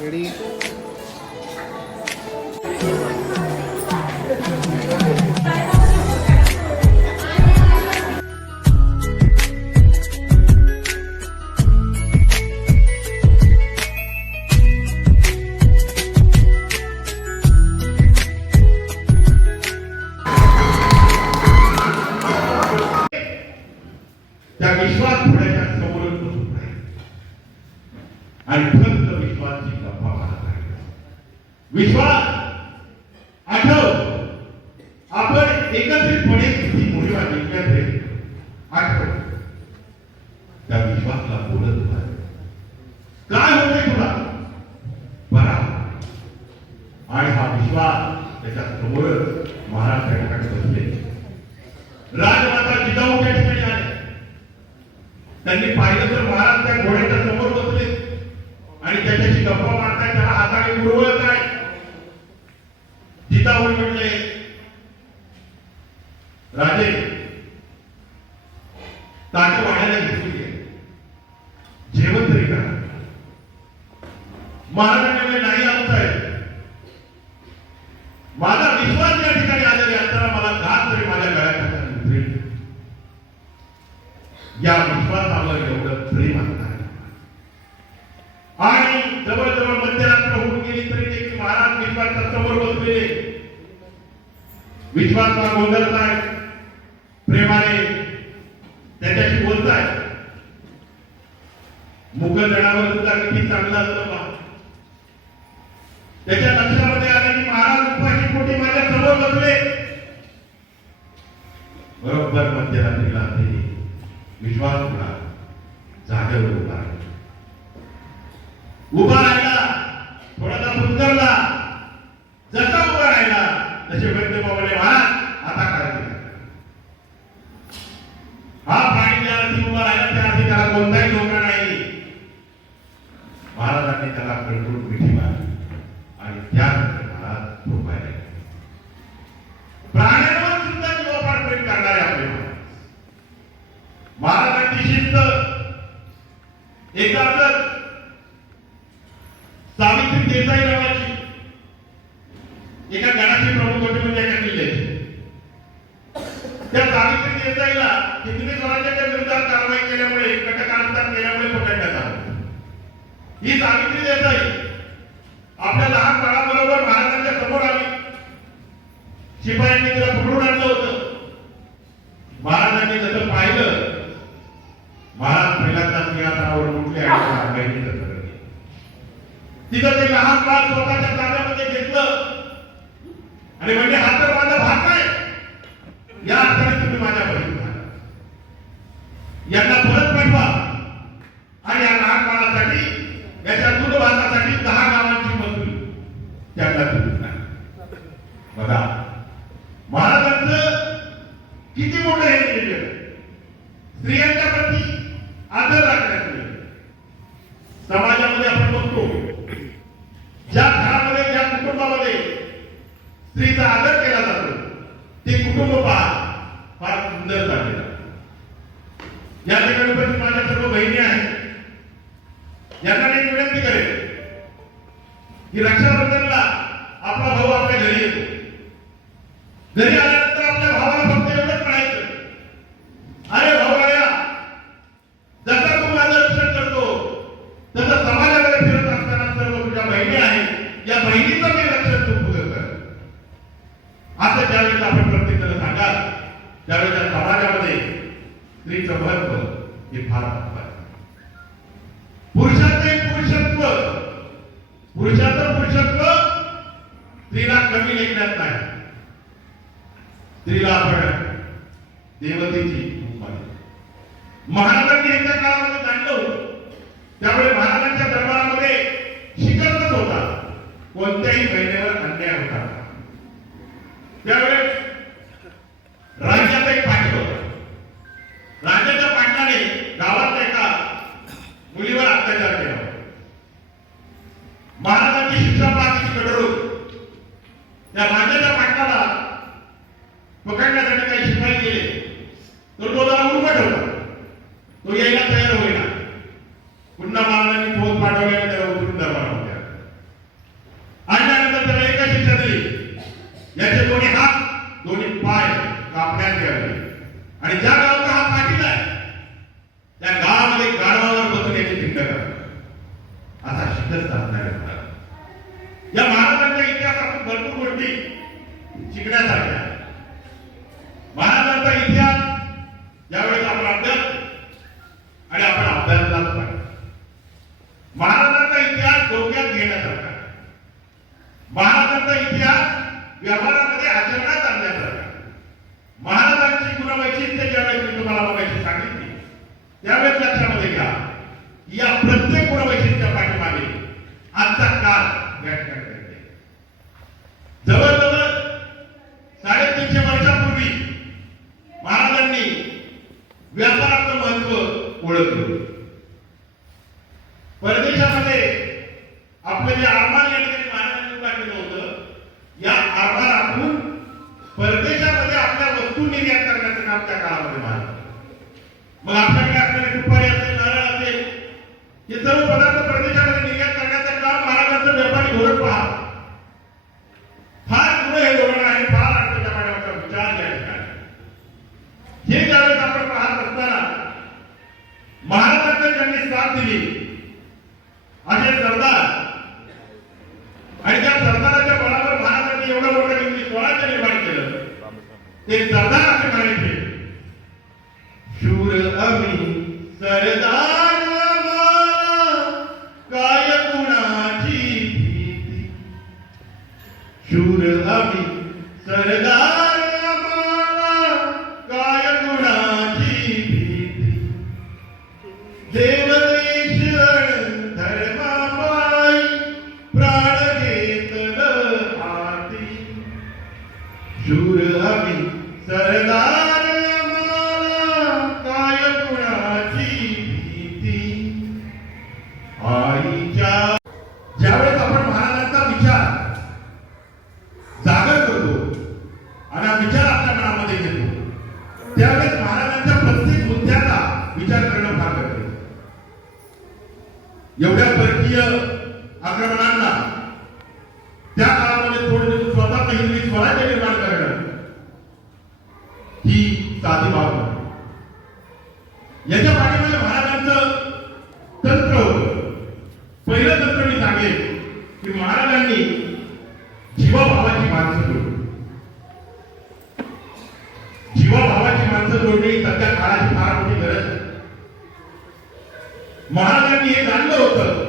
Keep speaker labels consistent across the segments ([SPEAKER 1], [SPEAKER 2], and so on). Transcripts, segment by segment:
[SPEAKER 1] Ready
[SPEAKER 2] त्या विश्वास थोड्याच्या समोरच बसून राहील आणि फक्त विश्वासची गप्पा मारत राहील विश्वास आठव. आपण एकत्रितपणे किती मोहिमा जिंकल्या रे आठव. त्या विश्वासला बोलत होता काय होते तुला? बरा. आणि हा विश्वास त्याच्या समोरच महाराज त्या ठिकाणी बसले. राजमाता जिजाऊ त्या ठिकाणी आले. त्यांनी पाहिलं तर महाराज त्या घोड्याच्या समोर बसले. आणि त्याच्याशी गप्पा मारताय त्याला हाताने उडवत आहे जिजाऊ म्हणले राजे ताटे वाढायला घेतली आहे जेवण तरी करा महाराजांनी म्हणले, नाही आमचं आहे माझा विश्वास या ठिकाणी आलेले असताना मला घात तरी माझ्या गळ्यात उतरेल या विश्वासावर एवढं प्रेम आहे आणि जवळजवळ मध्यरात्र होऊन गेली तरी देखील महाराज विश्वासच्या समोर बसलेले विश्वासला गोंधळताय प्रेमाने त्याच्याशी बोलताय. मुघल जणावर सुद्धा किती चांगला असतो पहा त्याच्या लक्षामध्ये बरोबर मध्यरात्रीला ते विश्वास उडा जागेवर उभा राहिला. उभा राहिला थोडासा सुंदरला जसा उभा राहिला तसे वैद्य बाबाने महाराज आता काय केलं? हा प्राणी ज्या अर्थी उभा राहिला त्या अर्थी त्याला कोणताही धोका नाही महाराजांनी त्याला कळकळून मिठी मारली आणि त्यानंतर महाराज झोपायला गेले. प्राण्यांवर सुद्धा जीवापाड प्रेम करणारे आपले महाराज महाराजांची शिस्त एकदा असंच सावित्री देसाई नावाची एका गणाची प्रमुख होती म्हणजे एका किल्ल्याची त्या सावित्री देसाईला हिंदवी स्वराज्याच्या विरोधात कारवाई केल्यामुळे कटकारस्थान केल्यामुळे पकडण्यात आलं. ही सावित्री देसाई आपल्या लहान बाळाबरोबर महाराजांच्या समोर आली. शिपायांनी तिला पकडून आणलं होतं. महाराजांनी जसं पाहिलं महाराज पहिल्यांदा सिंहासनावर उठले आणि त्या तिथं ते लहान बाळ स्वतःच्या ताब्यामध्ये घेतलं. आणि म्हणजे हात तर माझा भाग आहे या अर्थाने तुम्ही माझ्या बहीण झाला. यांना परत पाठवा आणि या लहान बाळासाठी याच्या दूध भातासाठी दहा गावांची मंजुरी त्यांना तुम्ही करा. बघा महाराजांचं किती मोठं हे केलेलं आहे. स्त्रियांच्या प्रती आदर राखण्यात येईल. समाजामध्ये आपण बघतो ज्या घरामध्ये ज्या कुटुंबामध्ये स्त्रीचा आदर केला जातो ते कुटुंब पहा फार सुंदर झालेला या ठिकाणी उपस्थित माझ्या सर्व बहिणी आहेत. यांना मी विनंती करेल की रक्षाबंधनला आपला भाऊ आपल्या घरी येतो. घरी आल्यानंतर आपल्या भावाला फक्त एवढंच म्हणायचं. अरे भावाया जसा तू माझं रक्षण करतो तसं समाजाकडे फिरत असताना सर्व तुझ्या बहिणी आहेत. या बहिणीचं मी रक्षण तू पुढे कर असं ज्यावेळेस आपण प्रत्येकाला सांगाल त्यावेळेच्या समाजामध्ये स्त्रीचं महत्त्व हे फार महत्वाचं आहे. पुरुषाचे पुरुषत्व. पुरुषाचं पुरुषत्व स्त्रीला कमी लेखण्यात नाही. स्त्रीला आपण देवतेची महाराजांनी यांच्या काळामध्ये जाणलं होतं. त्यामुळे महाराजांच्या दरबारामध्ये शिकतच होता. कोणत्याही महिन्यावर अन्याय होता. त्यावेळेस पकडण्यासाठी काही शिफाय केले. तर तो जरा उलपट होता तो यायला तयार होईना. पुन्हा महाराजांनी फौज पाठवल्याने त्याला उतरून दरबार होत्या आणल्यानंतर त्याला एका शिक्षा दिली. याचे दोन्ही हात दोन्ही पाय कापण्यात गेले आणि ज्या गावाचा हा पाठीला आहे त्या गावामध्ये गाढवावर बसून याची पिंड करा. असा शिखर साधणार होता या महाराजांच्या इतिहासात भरपूर गोष्टी शिकण्यासारख्या आहेत. महाराजांचा इतिहास ज्यावेळेस आपण अभ्यास आणि आपण अभ्यासलाच पाहिजे महाराजांचा इतिहास डोक्यात घेण्यासारखा आहे. महाराजांचा इतिहास व्यवहारामध्ये आचरणात आणण्यासारखा आहे. महाराजांची गुणवैशिष्ट्य ज्यावेळेस मी तुम्हाला बघायची सांगितली त्यावेळेस लक्षामध्ये घ्या या प्रत्येक गुणवैशिष्ट्या पाठीमागे आजचा काळ या ठिकाणी घडले. जवळजवळ साडेतीनशे वर्षापूर्वी महाराजांनी व्यापाराचं महत्त्व ओळखलं परदेशामध्ये आपलं जे आरमार या ठिकाणी महाराजांनी उभा केलं होतं या आरमारातून परदेशामध्ये आपल्या वस्तू निर्यात करण्याचं काम त्या काळामध्ये महाराज मग आपल्याकडे असणारे सुपारी असेल नारळ असेल हे सर्व पदार्थ परदेशामध्ये निर्यात करण्याचं काम महाराजांचं व्यापारी धोरण पहा फार जुनं हे धोरण आहे फार अडचणीच्या पाण्याचा विचार या ठिकाणी हे ज्यावेळेस आपण पाहत असताना महाराजांना ज्यांनी साथ दिली असे सरदार आणि त्या सरदाराच्या बळावर महाराजांनी एवढं मोठं हिंदी स्वराज्य निर्माण केलं सरदार असे म्हणायचे शूर अमी सरदार आम्हाला काय कुणाची भीती शूर अमी सरदार आम्हाला काय कुणाची भीती देवदेश धर्माबाई प्राण घेतलं हाती शूर आम्ही सरदार काय कुणाची भीती? आईच्या ज्यावेळेस आपण महाराजांचा विचार जागर करतो आणि हा विचार आपल्या मनामध्ये घेतो त्यावेळेस महाराजांच्या प्रत्येक मुद्द्याचा विचार करणं फार गरजेचं एवढ्या परकीय आक्रमणांना त्या काळामध्ये थोडे दिवस स्वतः हिंदवी स्वराज्य निर्माण करणं ही साधी बाब नाही. याच्या पाठीमागे महाराजांचं तंत्र होतं पहिलं तंत्र मी सांगेन की महाराजांनी जीवाभावाची माणसं जोडली जीवाभावाची माणसं जोडणी ही सध्या काळाची फार मोठी गरज आहे महाराजांनी हे जाणलं होतं.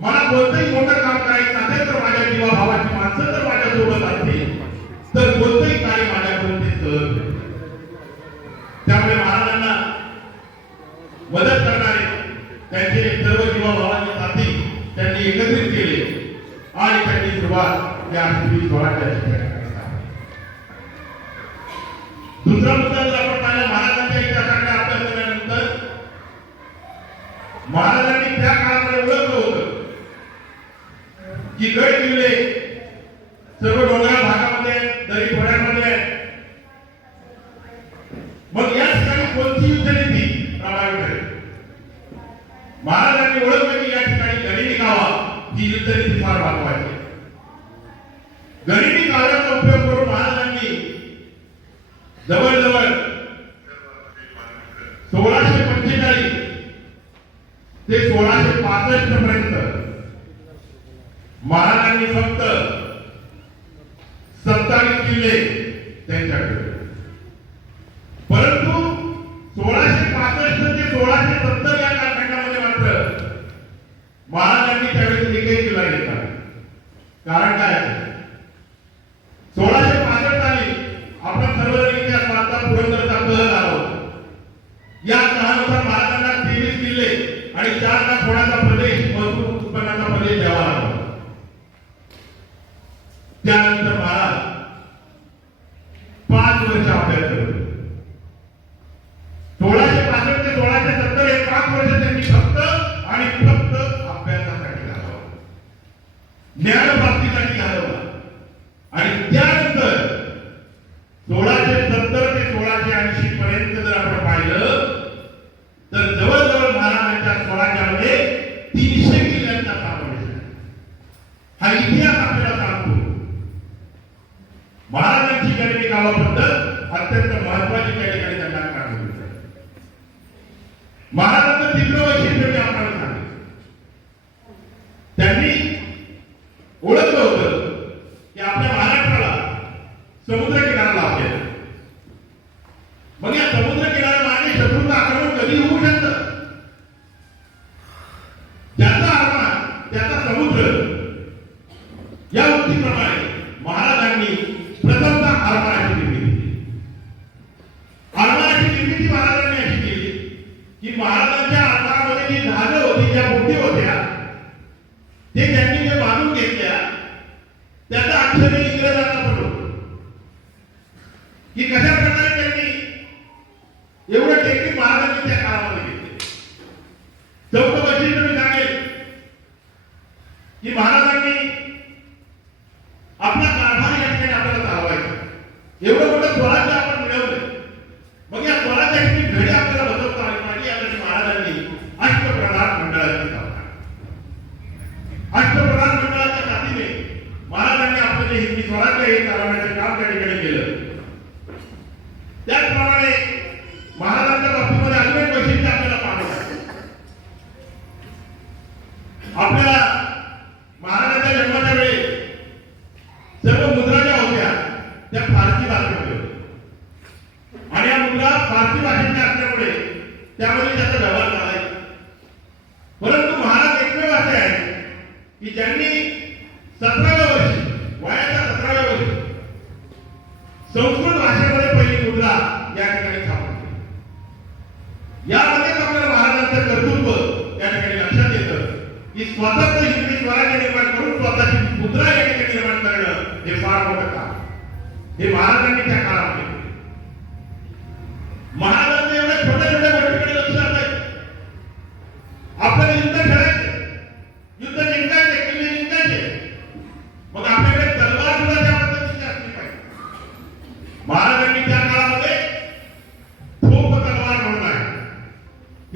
[SPEAKER 2] मला कोणतंही मोठं काम करायचं असेल तर माझ्या किंवा भावाची माणसं तर माझ्या सोबत असतील. तर कोणतंही कार्य माझ्याकडून ते सहज त्यामुळे महाराजांना मदत करणारे त्यांचे सर्व किंवा भावाचे साथी त्यांनी एकत्रित केले. आणि त्यांनी सुरुवात या श्री स्वराज्याची दुसरा मुद्दा जर आपण पाहिला महाराजांच्या इतिहासाकडे अभ्यास केल्यानंतर महाराजांनी त्या काळामध्ये ओळखलं होतं की गड किल्ले सर्व डोंगराळ भागामध्ये दरी खोऱ्यामध्ये आहेत. मग या ठिकाणी कोणती युद्धनीती प्रभावी ठरेल महाराजांनी ओळखलं की या ठिकाणी गनिमी कावा ही युद्धनीती फार महत्वाची आहे. गनिमी काव्याचा उपयोग करून महाराजांनी जवळजवळ सोळाशे पंचेचाळीस ते सोळाशे पासष्ट पर्यंत. महाराजांनी फक्त सत्तावीस किल्ले त्यांच्याकडे परंतु सोळाशे पासष्ट ते सोळाशे सत्तर या कालखंडामध्ये मात्र महाराजांनी त्यावेळेस एकही किल्ला घेतला कारण काय? सोळाशे జ్ఞాన महाराजांनी आपला कारभार या ठिकाणी आपल्याला चालवायचा. एवढं मोठं स्वराज्य आपण मिळवलं मग या स्वराज्याची घडी आपल्याला बदलता आली पाहिजे यासाठी महाराजांनी अष्टप्रधान मंडळाची स्थापना अष्टप्रधान मंडळाच्या साथीने महाराजांनी आपलं जे हिंदी स्वराज्य हे चालवण्याचे काम त्या ठिकाणी केलं. त्याचप्रमाणे महाराजांच्या बाबतीमध्ये अजून एक वैशिष्ट्य आपल्याला पाहावं आपल्याला आपल्या महाराजांच्या जन्माच्या वेळी सर्व मुद्रा ज्या होत्या त्या फारसी भाषेमध्ये होत्या आणि या मुद्रा फारसी भाषेच्या असल्यामुळे त्यामध्ये त्याचा व्यवहार करायचा परंतु महाराज एकमेव असे आहेत की ज्यांनी सतराव्या वर्षी वयाच्या सतराव्या वर्षी संस्कृत भाषेमध्ये पहिली मुद्रा या ठिकाणी स्थापन केली यामध्येच आपल्याला महाराजांचं कर्तृत्व या ठिकाणी लक्षात येतं. की स्वतंत्र हिंदी स्वराज्य निर्माण करून स्वतःची मुद्रा या ठिकाणी निर्माण करणं हे फार मोठं काम हे महाराजांनी त्या काळामध्ये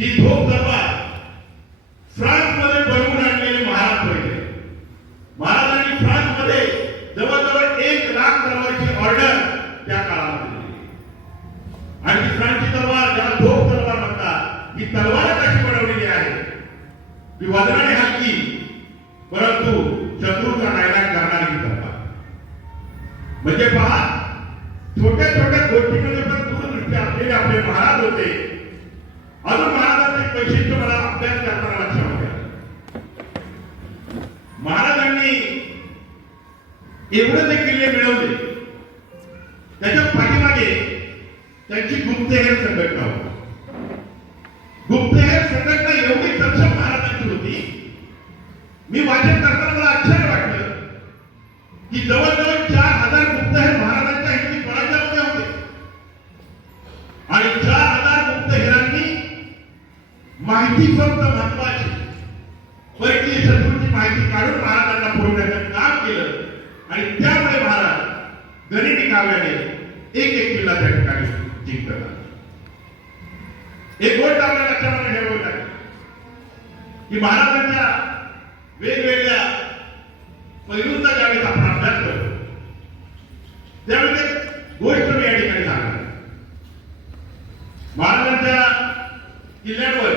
[SPEAKER 2] ही धोप तलवार फ्रान्समध्ये बनवून आणलेले महाराज पहिले महाराजांनी फ्रान्समध्ये जवळजवळ एक लाख तलवारीची ऑर्डर त्या काळामध्ये दिली. आणि फ्रान्सची तलवार ज्याला धोप तलवार म्हणतात ही तलवार कशी बनवलेली आहे. ती वजनाने हलकी परंतु शत्रूचा नायनाट करणारी तलवार. म्हणजे पहा छोट्या छोट्या गोष्टीमध्ये पण दूरदृष्टी असलेले आपले महाराज होते. अजून महाराजांचे वैशिष्ट्य मला अभ्यास करताना लक्षात आलं महाराजांनी एवढे ते किल्ले मिळवले. त्याच्या पाठीमागे त्यांची गुप्तहेर संघटना होती गुप्तहेर संघटना एवढी सक्षम महाराजांची होती मी वाचन करताना मला आश्चर्य वाटलं की जवळजवळ चार हजार गुप्तहेर महाराजांच्या हिंदी स्वराज्यामध्ये होते आणि चार हजार गुप्तहेरांनी माहिती फक्त महत्वाची परकीय शत्रूची माहिती काढून महाराजांना पुरवण्याचं काम केलं आणि त्यामुळे महाराज गणिती काव्याने एक एक किल्ला त्या ठिकाणी जिंकत आले. एक लक्षामध्ये ठेवावी लागेल की महाराजांच्या वेगवेगळ्या पैलूंचा ज्यावेळेस आपण अभ्यास करतो त्यावेळेस एक गोष्ट मी या ठिकाणी सांगणार महाराजांच्या किल्ल्यावर